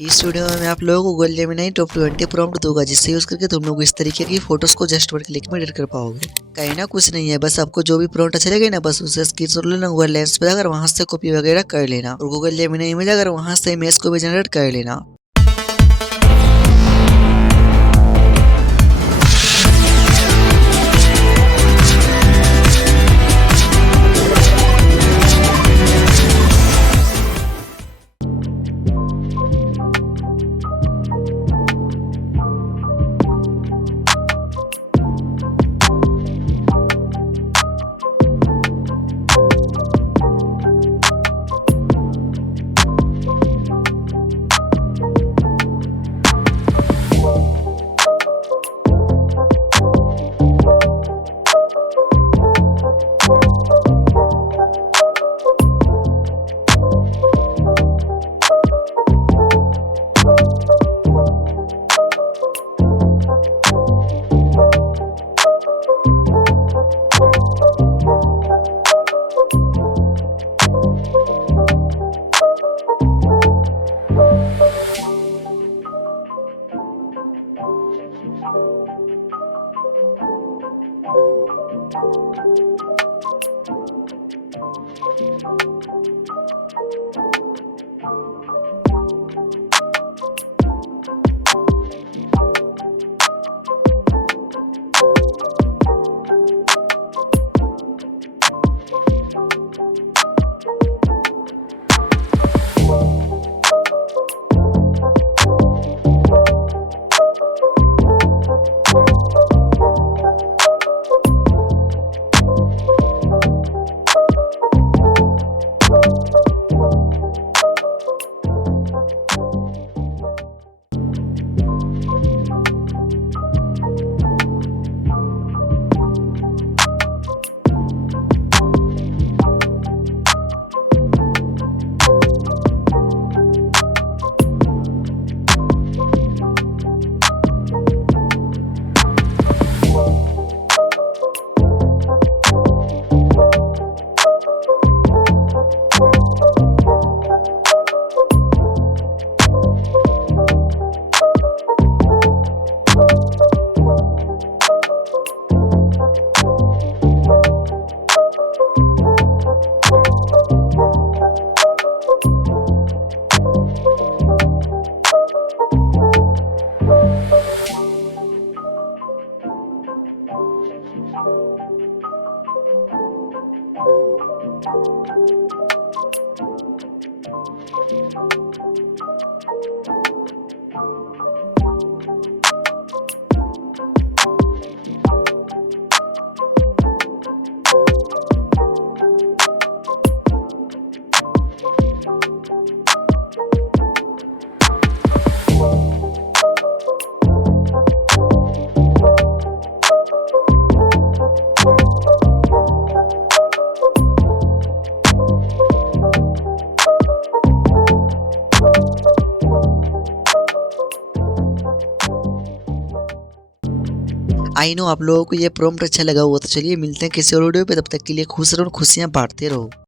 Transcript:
इस वीडियो में मैं आप लोगों को गूगल जेमिनी टॉप 20 प्रॉम्प्ट दूंगा, जिससे यूज करके तुम लोग इस तरीके की फोटोज को जस्ट 1 क्लिक में एडिट कर पाओगे। कहीं ना कुछ नहीं है, बस आपको जो भी प्रॉम्प्ट अच्छा लगे ना, बस उसे स्क्रीनशॉट लेना, गूगल लेंस पे जाकर वहां से कॉपी वगैरह कर लेना और गूगल जेमिनी में जाकर वहां से इमेज को भी जनरेट कर लेना। आई नो आप लोगों को ये प्रॉम्प्ट अच्छा लगा हुआ, तो चलिए मिलते हैं किसी और वीडियो पे। तब तक के लिए खुश रहो और खुशियां बांटते रहो।